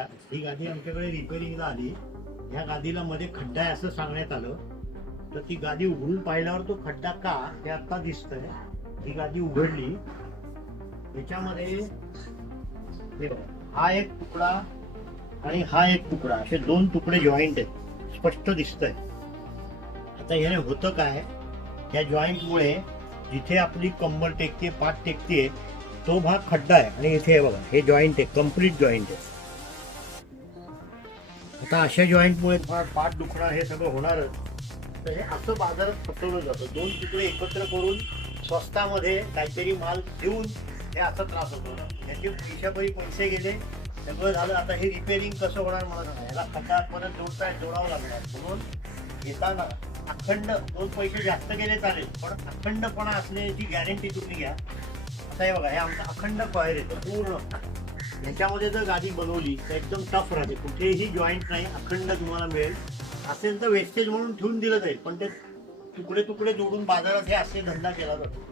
ही गादी आमच्याकडे रिपेअरिंगला आली. ह्या गादीला मध्ये खड्डा आहे असं सांगण्यात आलं. तर ती गादी उघडून पाहिल्यावर तो खड्डा का ते आता दिसतंय. ही गादी उघडली, त्याच्यामध्ये हे बघा, हा एक तुकडा आणि हा एक तुकडा, असे दोन तुकडे जॉईंट आहेत, स्पष्ट दिसतंय. आता याने होतं काय, या जॉईंट मुळे जिथे आपली कंबर टेकते, पाठ टेकते, तो भाग खड्डा आहे आणि इथे हे बघा, हे जॉईंट आहे, कम्प्लीट जॉईंट आहे. आता अशा जॉईंटमुळे पाठ दुखणं हे सगळं होणारच. तर हे असं बाजारात फसवलं जातं. दोन तुकडे एकत्र करून स्वस्तामध्ये काहीतरी माल देऊन हे असा त्रास होतो. याचे पैशापैकी पैसे गेले, सगळं झालं. आता हे रिपेअरिंग कसं होणार मला सांगा. याला खड्डा परत जोडावं लागणार. म्हणून घेताना अखंड, दोन पैसे जास्त गेले चालेल, पण अखंडपणा असण्याची गॅरंटी तुम्ही घ्या. आता हे बघा, हे आमचा अखंड कॉयर येतो पूर्ण. याच्यामध्ये जर गादी बनवली तर एकदम टफ राहते, कुठेही जॉईंट नाही, अखंड तुम्हाला मिळेल. असेल तर वेस्टेज म्हणून ठेवून दिलं जाईल, पण ते तुकडे तुकडे जोडून बाजारात हे असे धंदा केला जातो.